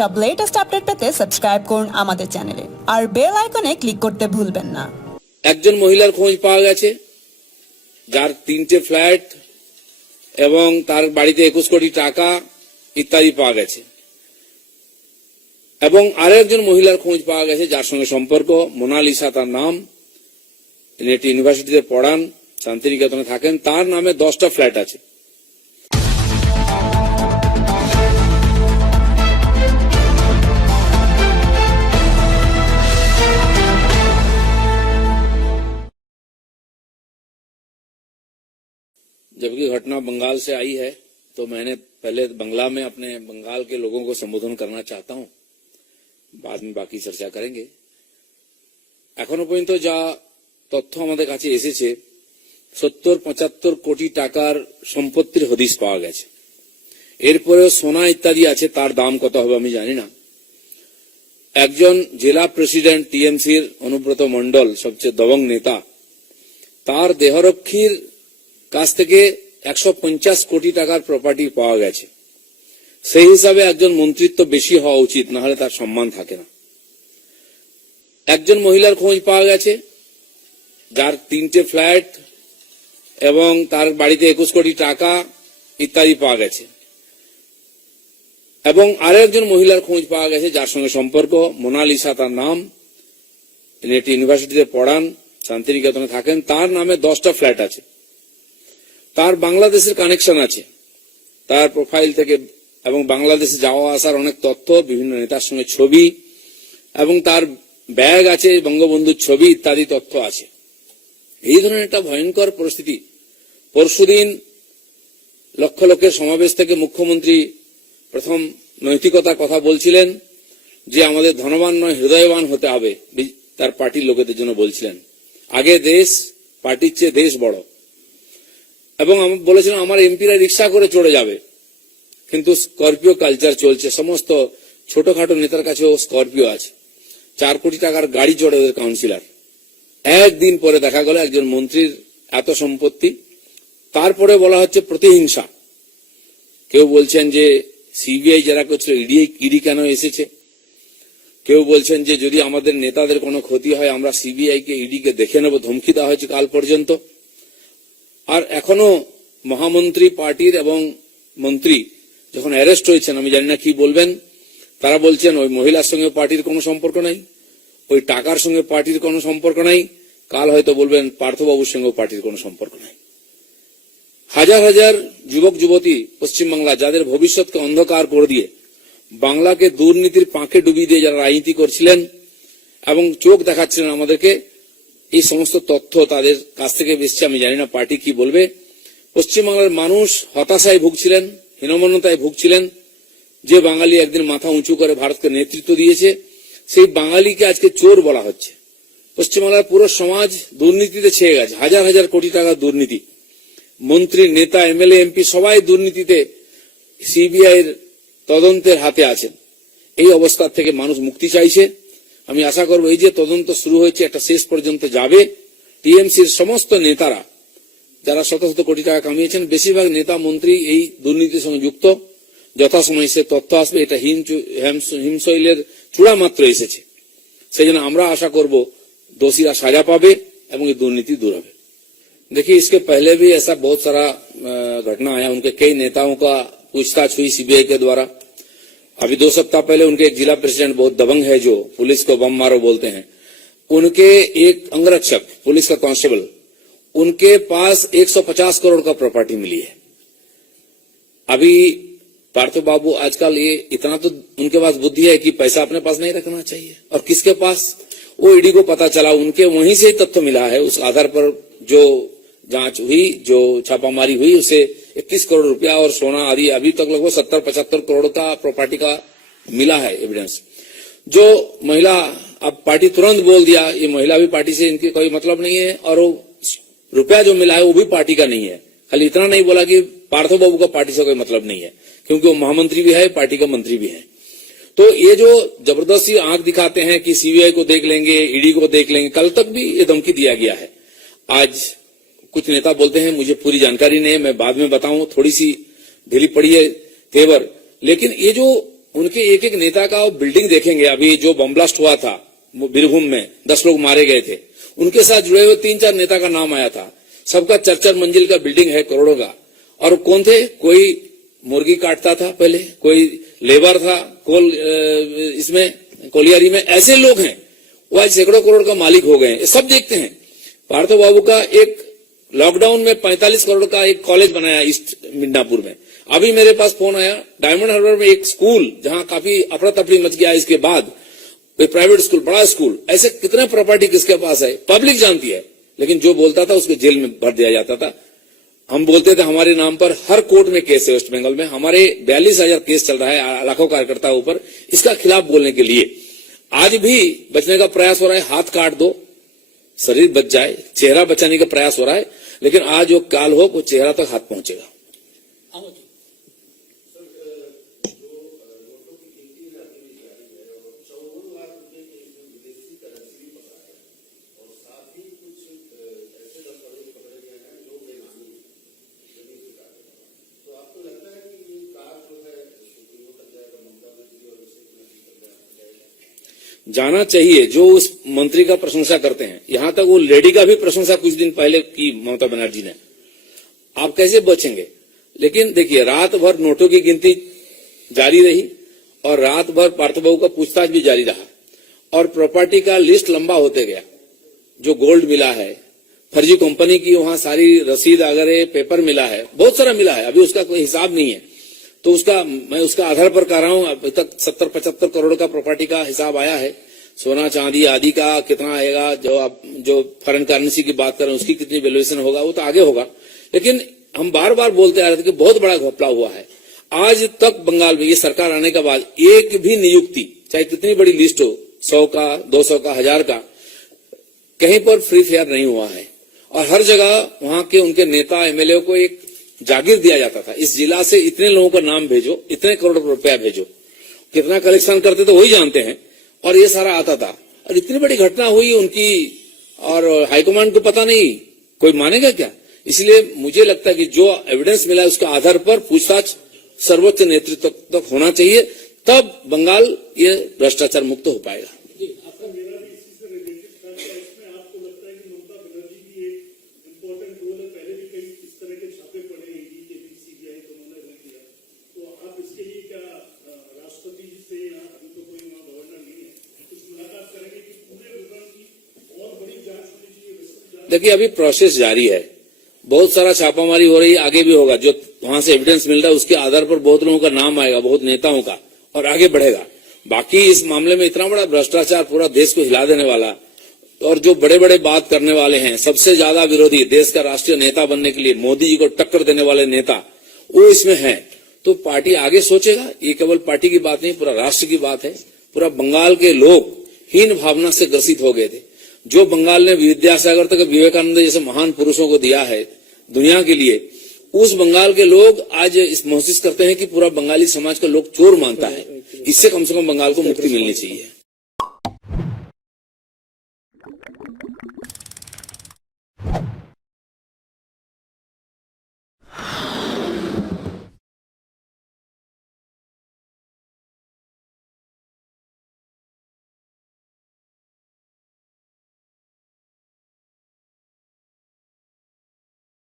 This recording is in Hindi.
সব লেটেস্ট আপডেট পেতে সাবস্ক্রাইব করুন আমাদের চ্যানেলে আর বেল আইকনে ক্লিক করতে ভুলবেন না। একজন মহিলার খোঁজ পাওয়া গেছে যার 3টে ফ্ল্যাট এবং তার বাড়িতে 21 কোটি টাকা ইত্যাদি পাওয়া গেছে, এবং আরেকজন মহিলার খোঁজ পাওয়া গেছে যার সঙ্গে সম্পর্ক, মোনালিসা তার নাম, তিনি একটি ইউনিভার্সিটিতে পড়ান, শান্তিনিকেতনে থাকেন, তার নামে 10টা ফ্ল্যাট আছে। जबकि घटना बंगाल से आई है तो मैंने पहले बंगला में अपने बंगाल के लोगों को संबोधन करना चाहता हूं, बाद में बाकी चर्चा करेंगे। এখনো পর্যন্ত যা তথ্য আমাদের কাছে এসেছে 70-75 কোটি টাকার সম্পত্তির হদিশ পাওয়া গেছে। এরপরেও সোনা ইত্যাদি আছে, তার দাম কত হবে আমি জানি না। একজন জেলা প্রেসিডেন্ট টিএমসির অনুব্রত মণ্ডল, সবচেয়ে দবং নেতা, তার দেহরক্ষীর কাছ থেকে 150 কোটি টাকার প্রপার্টি পাওয়া গেছে। সেই হিসাবে একজন মন্ত্রিত্ব বেশি হওয়া উচিত, না হলে তার সম্মান থাকে না। একজন মহিলার খোঁজ পাওয়া গেছে যার 3টে ফ্ল্যাট এবং তার বাড়িতে 21 কোটি টাকা ইত্যাদি পাওয়া গেছে, এবং আরেকজন মহিলার খোঁজ পাওয়া গেছে যার সঙ্গে সম্পর্ক, মোনালিসা তার নাম, তিনি একটি ইউনিভার্সিটিতে পড়ান, শান্তিনিকেতনে থাকেন, তার নামে 10টা ফ্ল্যাট আছে। তার বাংলাদেশের কানেকশন আছে তার প্রোফাইল থেকে, এবং বাংলাদেশে যাওয়া আসার অনেক তথ্য, বিভিন্ন নেতার সঙ্গে ছবি, এবং তার ব্যাগ আছে, বঙ্গবন্ধুর ছবি ইত্যাদি তথ্য আছে। এই ধরনের একটা ভয়ঙ্কর পরিস্থিতি। পরশুদিন লক্ষ লক্ষের সমাবেশ থেকে মুখ্যমন্ত্রী প্রথম নৈতিকতার কথা বলছিলেন যে আমাদের ধনবান নয় হৃদয়বান হতে হবে, তার পার্টির লোকেদের জন্য বলছিলেন। আগে দেশ, পার্টির চেয়ে দেশ বড়। এবং আমি বলেছিলাম আমার এমপিরা রিক্সা করে চড়ে যাবে, কিন্তু স্করপিও কালচার চলছে। সমস্ত ছোটখাটো নেতার কাছেও স্করপিও আছে। 4 কোটি টাকার গাড়ি চড়ে ওদের কাউন্সিলর। একদিন পরে দেখা গেল একজন মন্ত্রীর এত সম্পত্তি। তারপরে বলা হচ্ছে প্রতিহিংসা। কেউ বলছেন যে সিবিআই যারা করছিল ইডি কেন এসেছে, কেউ বলছেন যে যদি আমাদের নেতাদের কোনো ক্ষতি হয় আমরা সিবিআই কে ইডি কে দেখে নেব, ধমকি দেওয়া হয়েছে কাল পর্যন্ত। আর এখনো মহামন্ত্রী পার্টির এবং মন্ত্রী যখন অ্যারেস্ট হয়েছেন, আমি জানি না কি বলবেন, তারা বলছেন ওই মহিলার সঙ্গে পার্টির কোনো সম্পর্ক নাই, ওই টাকার সঙ্গে পার্টির কোনো সম্পর্ক নাই। কাল হয়তো বলবেন পার্থবাবুর সঙ্গে পার্টির কোনো সম্পর্ক নাই। হাজার হাজার যুবক যুবতী পশ্চিমবাংলা যাদের ভবিষ্যৎকে অন্ধকার করে দিয়ে, বাংলাকে দুর্নীতির পাঁকে ডুবিয়ে দিয়ে যারা রাজনীতি করছিলেন এবং চোখ দেখাচ্ছিলেন আমাদেরকে, এই সমস্ত তথ্য তাদের কাছ থেকে এসেছে। আমি জানি না পার্টি কি বলবে। পশ্চিমবাংলার মানুষ হতাশায় ভুগছিলেন, হীনমন্যতায় ভুগছিলেন। যে বাঙালি একদিন মাথা উঁচু করে ভারতকে নেতৃত্ব দিয়েছে, সেই বাঙালিকে আজকে চোর বলা হচ্ছে। পশ্চিমবাংলার পুরো সমাজ দুর্নীতিতে ছেয়ে গেছে। হাজার হাজার কোটি টাকার দুর্নীতি, মন্ত্রী, নেতা, এমএলএ, এমপি সবাই দুর্নীতিতে সিবিআই এর তদন্তের হাতে আছেন। এই অবস্থা থেকে মানুষ মুক্তি চাইছে। আমি আশা করব এই যে তদন্ত শুরু হয়েছে একটা শেষ পর্যন্ত যাবে। টিএমসির সমস্ত নেতারা যারা শত শত কোটি টাকা কামিয়েছেন, বেশিরভাগ নেতা মন্ত্রী এই দুর্নীতির সঙ্গে যুক্ত। যথাসময় সে তথ্য আসবে। এটা হিমশৈলের চূড়া মাত্র এসেছে। সেই জন্য আমরা আশা করব দোষীরা সাজা পাবে এবং এই দুর্নীতি दूर হবে। देखिए, इसके पहले भी ऐसा बहुत सारा घटना आया। उनके कई नेताओं का पूछताछ हुई सीबीआई के द्वारा। अभी 2 सप्ताह पहले उनके एक जिला प्रेसिडेंट बहुत दबंग है, जो पुलिस को बम मारो बोलते हैं, उनके एक अंगरक्षक, पुलिस का कांस्टेबल, उनके पास 150 करोड़ का प्रॉपर्टी मिली है। अभी पार्थ बाबू आजकल ये इतना तो उनके पास बुद्धि है कि पैसा अपने पास नहीं रखना चाहिए। और किसके पास, वो ईडी को पता चला, उनके वहीं से तथ्य मिला है। उस आधार पर जो जांच हुई, जो छापामारी हुई, उसे 21 करोड़ रुपया और सोना आदि, अभी तक लगभग 70-75 करोड़ का प्रॉपर्टी का मिला है एविडेंस। जो महिला, अब पार्टी तुरंत बोल दिया ये महिला भी पार्टी से इनकी कोई मतलब नहीं है, और वो रुपया जो मिला है वो भी पार्टी का नहीं है। खाली इतना नहीं बोला कि पार्थो बाबू का पार्टी से कोई मतलब नहीं है, क्योंकि वो महामंत्री भी है, पार्टी का मंत्री भी है। तो ये जो जबरदस्ती आंख दिखाते हैं कि सीबीआई को देख लेंगे, ईडी को देख लेंगे, कल तक भी ये धमकी दिया गया है। आज कुछ नेता बोलते हैं मुझे पूरी जानकारी नहीं है, मैं बाद में बताऊं, थोड़ी सी ढीली पड़ी है तेवर। लेकिन ये जो उनके एक एक नेता का वो बिल्डिंग देखेंगे। अभी जो बम ब्लास्ट हुआ था बीरभूम में 10 लोग मारे गए थे, उनके साथ जुड़े हुए 3-4 नेता का नाम आया था। सबका 4-4 मंजिल का बिल्डिंग है करोड़ों का। और कौन थे? कोई मुर्गी काटता था पहले, कोई लेबर था इसमें कोलियारी में। ऐसे लोग हैं वो आज सैकड़ों करोड़ का मालिक हो गए हैं। सब देखते हैं। पार्थो बाबू का एक लॉकडाउन में 45 करोड़ का एक कॉलेज बनाया ईस्ट मिदनापुर में। अभी मेरे पास फोन आया, डायमंड हार्बर में एक स्कूल जहां काफी अफरा तफरी मच गया, इसके बाद प्राइवेट स्कूल, बड़ा स्कूल। ऐसे कितने प्रॉपर्टी किसके पास है पब्लिक जानती है, लेकिन जो बोलता था उसको जेल में भर दिया जाता था। हम बोलते थे हमारे नाम पर हर कोर्ट में केस है वेस्ट बंगाल में। हमारे 42,000 केस चल रहा है लाखों कार्यकर्ताओं ऊपर इसका खिलाफ बोलने के लिए। आज भी बचने का प्रयास हो रहा है, हाथ काट दो शरीर बच जाए, चेहरा बचाने का प्रयास हो रहा है, लेकिन आज जो काल हो वो चेहरा तक हाथ पहुंचेगा। जाना चाहिए। जो उस मंत्री का प्रशंसा करते हैं, यहां तक वो लेडी का भी प्रशंसा कुछ दिन पहले की ममता बनर्जी ने। आप कैसे बचेंगे? लेकिन देखिए, रात भर नोटों की गिनती जारी रही और रात भर पार्थबाबू का पूछताछ भी जारी रहा और प्रॉपर्टी का लिस्ट लंबा होते गया। जो गोल्ड मिला है, फर्जी कंपनी की वहां सारी रसीद वगैरह पेपर मिला है, बहुत सारा मिला है, अभी उसका कोई हिसाब नहीं है। तो मैं उसका आधार पर कर रहा हूं। अभी तक 70-75 करोड़ का प्रॉपर्टी का हिसाब आया है। सोना चांदी आदि का कितना आएगा, जो फॉरेन करेंसी की बात करें उसकी कितनी वैल्यूएशन होगा, वो तो आगे होगा। लेकिन हम बार बार बोलते आ रहे थे कि बहुत बड़ा घपला हुआ है। आज तक बंगाल में ये सरकार आने के बाद एक भी नियुक्ति, चाहे कितनी बड़ी लिस्ट हो, 100 का, 200 का, 1000 का, कहीं पर फ्री फेयर नहीं हुआ है। और हर जगह वहां के उनके नेता एमएलए को एक जागीर दिया जाता था, इस जिला से इतने लोगों का नाम भेजो, इतने करोड़ रुपया भेजो। कितना कलेक्शन करते तो वही जानते हैं। और ये सारा आता था और इतनी बड़ी घटना हुई उनकी, और हाईकमांड को पता नहीं, कोई मानेगा क्या? इसलिए मुझे लगता है कि जो एविडेंस मिला है उसके आधार पर पूछताछ सर्वोच्च नेतृत्व तक होना चाहिए, तब बंगाल ये भ्रष्टाचार मुक्त हो पाएगा। देखिए, अभी प्रोसेस जारी है, बहुत सारा छापामारी हो रही है, आगे भी होगा। जो वहां से एविडेंस मिल रहा है उसके आधार पर बहुत लोगों का नाम आएगा, बहुत नेताओं का, और आगे बढ़ेगा। बाकी इस मामले में इतना बड़ा भ्रष्टाचार पूरा देश को हिला देने वाला, और जो बड़े बड़े बात करने वाले हैं, सबसे ज्यादा विरोधी, देश का राष्ट्रीय नेता बनने के लिए मोदी जी को टक्कर देने वाले नेता, वो इसमें है। तो पार्टी आगे सोचेगा। ये केवल पार्टी की बात नहीं, पूरा राष्ट्र की बात है। पूरा बंगाल के लोग हीन भावना से ग्रसित हो गए थे। जो बंगाल ने विद्यासागर तक विवेकानंद जैसे महान पुरुषों को दिया है दुनिया के लिए, उस बंगाल के लोग आज इस महसूस करते हैं कि पूरा बंगाली समाज का लोग चोर मानता है। इससे कम से कम बंगाल को मुक्ति मिलनी चाहिए।